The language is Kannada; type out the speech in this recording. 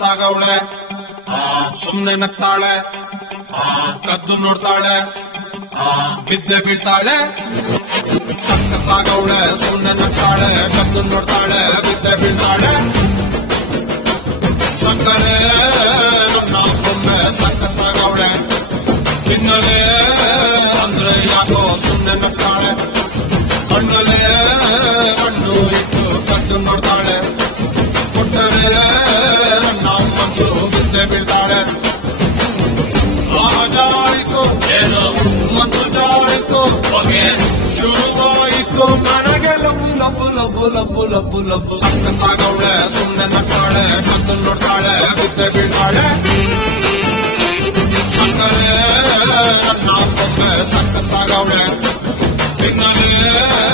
ಸಖತ್ತಾಗವಳೆ ಸುಮ್ನೆ ನಗ್ತಾಳೆ ಕದ್ದು ನೋಡ್ತಾಳೆ ಬಿದ್ದೆ ಬೀಳ್ತಾಳೆ ಸಖತ್ತಾಗವಳೆ ಸುಮ್ನೆ ನಗ್ತಾಳೆ ಕದ್ದು ನೋಡ್ತಾಳೆ ಬಿದ್ದೆ ಬೀಳ್ತಾಳೆ ಸಕ್ಕರೆ ನನ್ನ ಬೊಮ್ಮೆ ಸಖತ್ತಾಗವಳೆ ಹಿನ್ನಲೆ ಅಂದ್ರೆ ಯಾಕೋ ಸುಮ್ನೆ ನಗ್ತಾಳೆ ಕಣ್ಣಲೆ ಕಣ್ಣು ಇಟ್ಟು ಕದ್ದು ನೋಡ್ತಾಳೆ ಕೊಟ್ಟರೆ ನನ್ನ ಮನಸ್ಸು ಬಿದ್ದೆ ಬೀಳ್ತಾಳೆ ಜಾರಿತು ಏನು ಮತ್ತು ಜಾರಿತು ಹೊಗೆ ಶುರುವಾಯಿತು ನನಗೆ love love love love love love ಸಖತ್ತಾಗವಳೆ ಸುಮ್ನೆ ನಗ್ತಾಳೆ ಕದ್ದು ನೋಡ್ತಾಳೆ ಬಿದ್ದೆ ಬೀಳ್ತಾಳೆ ಸಕ್ಕರೆ ನನ್ನ ಬೊಮ್ಮೆ ಸಖತ್ತಾಗವಳೆ ಹಿನ್ನಲೆ